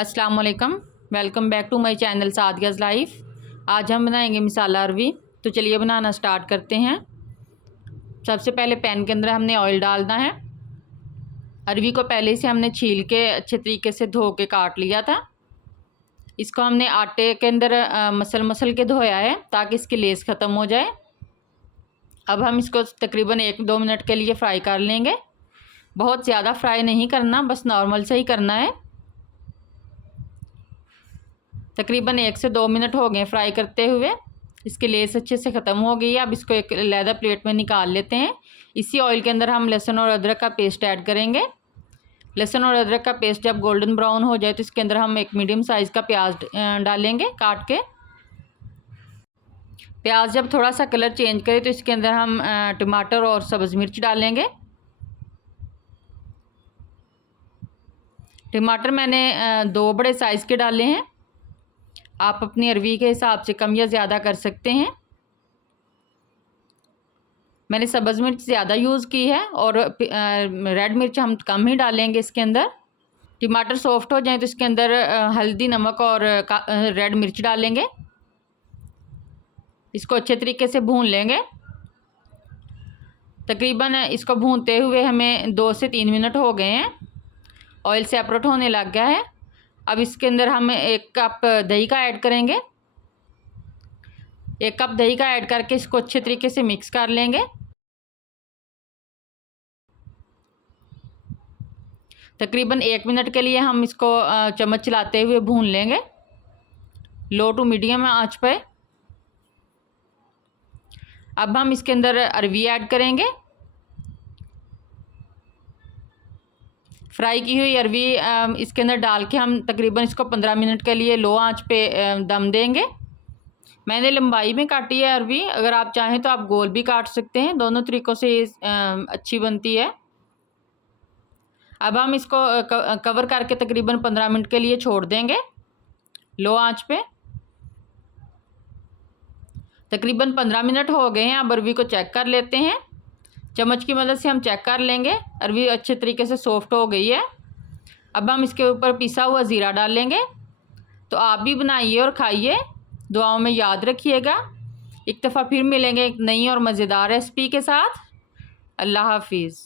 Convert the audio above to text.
अस्सलाम वालेकुम, welcome back to my channel Sadia's life. आज हम बनाएंगे मिसाला अरवी। तो चलिए बनाना स्टार्ट करते हैं। सबसे पहले पैन के अंदर हमने ऑयल डालना है। अरवी को पहले से हमने छील के अच्छे तरीके से धो के काट लिया था। इसको हमने आटे के अंदर मसल के धोया है ताकि इसकी लेस ख़त्म हो जाए। अब हम इसको तकरीबन 1-2 मिनट के लिए फ़्राई कर लेंगे। बहुत ज़्यादा फ्राई नहीं करना, बस नॉर्मल से ही करना है। तकरीबन 1 से 2 मिनट हो गए फ्राई करते हुए। इसकी लेस अच्छे से ख़त्म हो गई है। अब इसको एक लैदर प्लेट में निकाल लेते हैं। इसी ऑयल के अंदर हम लहसुन और अदरक का पेस्ट ऐड करेंगे। लहसुन और अदरक का पेस्ट जब गोल्डन ब्राउन हो जाए तो इसके अंदर हम एक मीडियम साइज़ का प्याज डालेंगे काट के। प्याज जब थोड़ा सा कलर चेंज करे तो इसके अंदर हम टमाटर और सब्ज़ मिर्च डालेंगे। टमाटर मैंने 2 बड़े साइज़ के डाले हैं। आप अपनी अरवी के हिसाब से कम या ज़्यादा कर सकते हैं। मैंने सब्ज़ मिर्च ज़्यादा यूज़ की है और रेड मिर्च हम कम ही डालेंगे इसके अंदर। टमाटर सॉफ्ट हो जाए तो इसके अंदर हल्दी, नमक और रेड मिर्च डालेंगे। इसको अच्छे तरीके से भून लेंगे। तकरीबन इसको भूनते हुए हमें 2 से 3 मिनट हो गए हैं। ऑयल सेपरेट होने लग गया है। अब इसके अंदर हम 1 कप दही का ऐड करेंगे। 1 कप दही का ऐड करके इसको अच्छे तरीके से मिक्स कर लेंगे। तकरीबन 1 मिनट के लिए हम इसको चम्मच चलाते हुए भून लेंगे, लो टू मीडियम आंच पे। अब हम इसके अंदर अरवी ऐड करेंगे। फ्राई की हुई अरवी इसके अंदर डाल के हम तकरीबन इसको 15 मिनट के लिए लो आंच पे दम देंगे। मैंने लंबाई में काटी है अरवी, अगर आप चाहें तो आप गोल भी काट सकते हैं। दोनों तरीक़ों से अच्छी बनती है। अब हम इसको कवर करके तकरीबन 15 मिनट के लिए छोड़ देंगे लो आंच पे। तकरीबन 15 मिनट हो गए हैं। अब अरवी को चेक कर लेते हैं। चम्मच की मदद से हम चेक कर लेंगे। अरवी अच्छे तरीके से सॉफ्ट हो गई है। अब हम इसके ऊपर पिसा हुआ ज़ीरा डाल लेंगे। तो आप भी बनाइए और खाइए, दुआओं में याद रखिएगा। एक दफ़ा फिर मिलेंगे एक नई और मज़ेदार रेसिपी के साथ। अल्लाह हाफिज़।